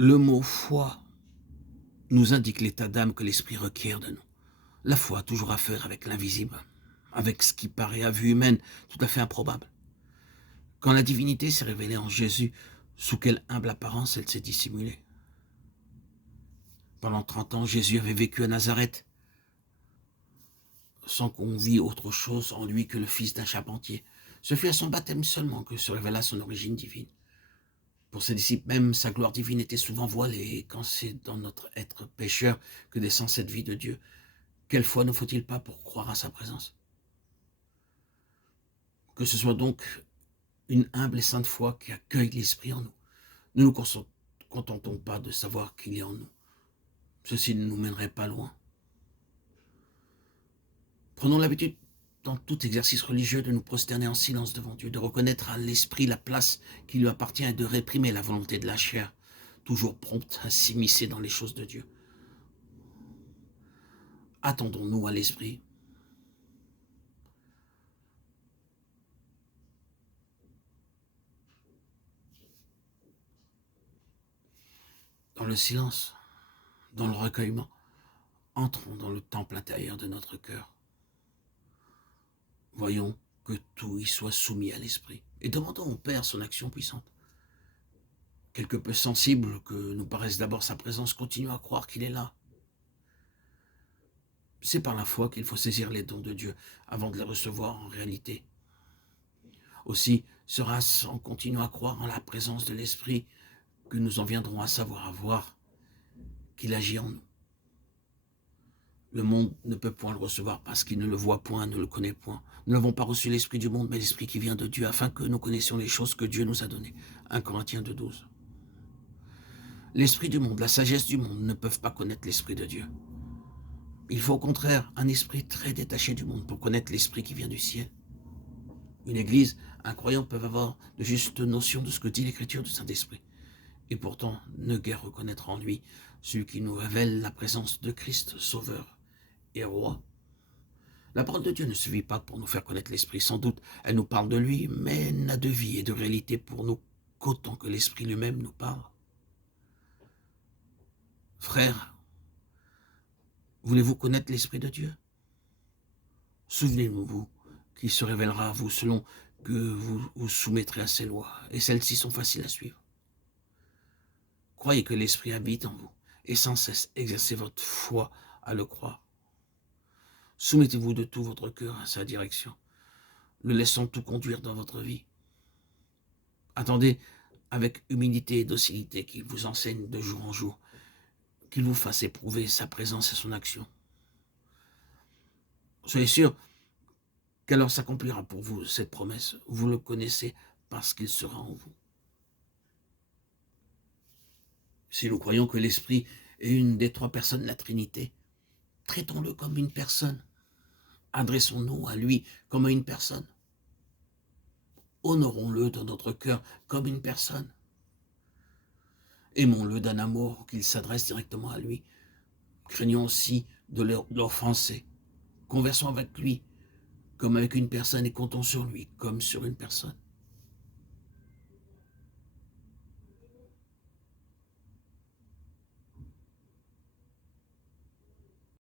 Le mot foi nous indique l'état d'âme que l'esprit requiert de nous. La foi a toujours à faire avec l'invisible, avec ce qui paraît à vue humaine tout à fait improbable. Quand la divinité s'est révélée en Jésus, sous quelle humble apparence elle s'est dissimulée. Pendant 30 ans, Jésus avait vécu à Nazareth, sans qu'on vît autre chose en lui que le fils d'un charpentier. Ce fut à son baptême seulement que se révéla son origine divine. Pour ses disciples même, sa gloire divine était souvent voilée, et quand c'est dans notre être pécheur que descend cette vie de Dieu, quelle foi ne faut-il pas pour croire à sa présence? Que ce soit donc une humble et sainte foi qui accueille l'Esprit en nous. Ne nous contentons pas de savoir qu'il est en nous. Ceci ne nous mènerait pas loin. Prenons l'habitude, dans tout exercice religieux, de nous prosterner en silence devant Dieu, de reconnaître à l'Esprit la place qui lui appartient et de réprimer la volonté de la chair, toujours prompte à s'immiscer dans les choses de Dieu. Attendons-nous à l'Esprit. Dans le silence, dans le recueillement, entrons dans le temple intérieur de notre cœur. Voyons que tout y soit soumis à l'Esprit et demandons au Père son action puissante. Quelque peu sensible que nous paraisse d'abord sa présence, continuons à croire qu'il est là. C'est par la foi qu'il faut saisir les dons de Dieu avant de les recevoir en réalité. Aussi sera-ce en continuant à croire en la présence de l'Esprit que nous en viendrons à savoir avoir qu'il agit en nous. Le monde ne peut point le recevoir parce qu'il ne le voit point, ne le connaît point. Nous n'avons pas reçu l'Esprit du monde, mais l'Esprit qui vient de Dieu, afin que nous connaissions les choses que Dieu nous a données. 1 Corinthiens 2,12. L'esprit du monde, la sagesse du monde ne peuvent pas connaître l'Esprit de Dieu. Il faut au contraire un esprit très détaché du monde pour connaître l'Esprit qui vient du ciel. Une église, un croyant peuvent avoir de justes notions de ce que dit l'Écriture du Saint-Esprit, et pourtant ne guère reconnaître en lui celui qui nous révèle la présence de Christ, Sauveur et Roi. La parole de Dieu ne suffit pas pour nous faire connaître l'Esprit. Sans doute, elle nous parle de lui, mais n'a de vie et de réalité pour nous qu'autant que l'Esprit lui-même nous parle. Frères, voulez-vous connaître l'Esprit de Dieu? Souvenez-vous qu'il se révélera à vous selon que vous vous soumettrez à ses lois, et celles-ci sont faciles à suivre. Croyez que l'Esprit habite en vous, et sans cesse exercez votre foi à le croire. Soumettez-vous de tout votre cœur à sa direction, le laissant tout conduire dans votre vie. Attendez avec humilité et docilité qu'il vous enseigne de jour en jour, qu'il vous fasse éprouver sa présence et son action. Soyez sûr qu'alors s'accomplira pour vous cette promesse. Vous le connaissez parce qu'il sera en vous. Si nous croyons que l'Esprit est une des 3 personnes de la Trinité, traitons-le comme une personne. Adressons-nous à lui comme à une personne. Honorons-le dans notre cœur comme une personne. Aimons-le d'un amour qu'il s'adresse directement à lui. Craignons aussi de l'offenser. Conversons avec lui comme avec une personne et comptons sur lui comme sur une personne.